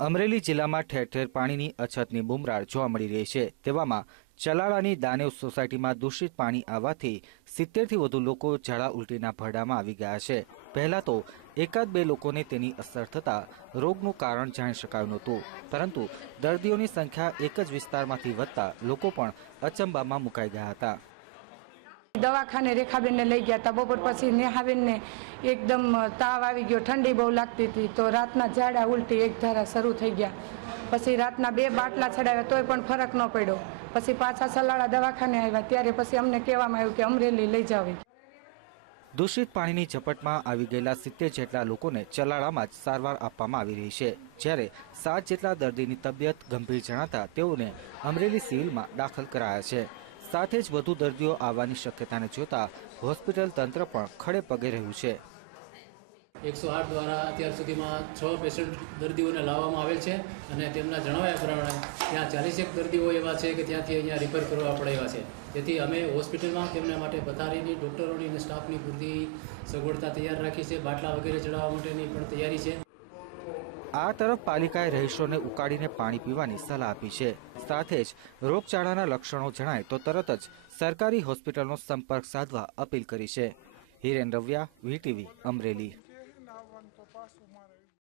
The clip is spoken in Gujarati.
અમરેલી જિલ્લામાં ઠેર ઠેર પાણીની અછતની બુમરાળ જોવા મળી રહી છે. તેવામાં ચલાળાની દાનેવ સોસાયટીમાં દૂષિત પાણી આવવાથી સિત્તેરથી વધુ લોકો ઝાડા ઉલટીના ભરડામાં આવી ગયા છે. પહેલા તો એકાદ બે લોકોને તેની અસર થતાં રોગનું કારણ જાણી શકાયું નહોતું. પરંતુ દર્દીઓની સંખ્યા એક જ વિસ્તારમાંથી વધતા લોકો પણ અચંબામાં મુકાઈ ગયા હતા. દવાખાને રેખાબેનને લઈ ગયા હતા બપોર પછી નેહાબેનને એકદમ તાવ આવી ગયો. ઠંડી બહુ લાગતી હતી. તો રાતના ઝાડા ઉલટી એક ધારા શરૂ થઈ ગયા. પછી રાતના બે બાટલા ચડાવ્યા તોય પણ ફરક ન પડ્યો. પછી પાછા સલાડા દવાખાને આવ્યા. ત્યારે પછી અમને કહેવામાં આવ્યું કે અમરેલી લઈ જાવ દૂષિત પાણીની ઝપટમાં આવી ગયેલા સિત્તેર જેટલા લોકોને ચલાળામાં જ સારવાર આપવામાં આવી રહી છે. જ્યારે સાત જેટલા દર્દીની તબિયત ગંભીર જણાતા તેઓને અમરેલી સિવિલમાં દાખલ કરાયા છે. સાથે જ વધુ દર્દીઓ આવવાની શક્યતાને જોતા હોસ્પિટલ તંત્ર પણ ખડે પગે રહ્યું છે. એકસો આઠ દ્વારા અત્યાર સુધીમાં છ પેશન્ટ દર્દીઓને લાવવામાં આવેલ છે અને તેમના જણાવ્યા પ્રમાણે ત્યાં ચાલીસેક દર્દીઓ એવા છે કે ત્યાંથી અહીંયા રિફર કરવા પડે એવા છે. તેથી અમે હોસ્પિટલમાં તેમના માટે પથારીની ડૉક્ટરોની અને સ્ટાફની પૂરતી સગવડતા તૈયાર રાખી છે. બાટલા વગેરે ચડાવવા માટેની પણ તૈયારી છે. આ તરફ પાલિકાએ રહીશોને ઉકાળીને પાણી પીવાની સલાહ આપી છે. સાથે જ રોગચાળાના લક્ષણો જણાય તો તરત જ સરકારી હોસ્પિટલનો સંપર્ક સાધવા અપીલ કરી છે. હિરેન રવ્યા, વીટીવી, અમરેલી.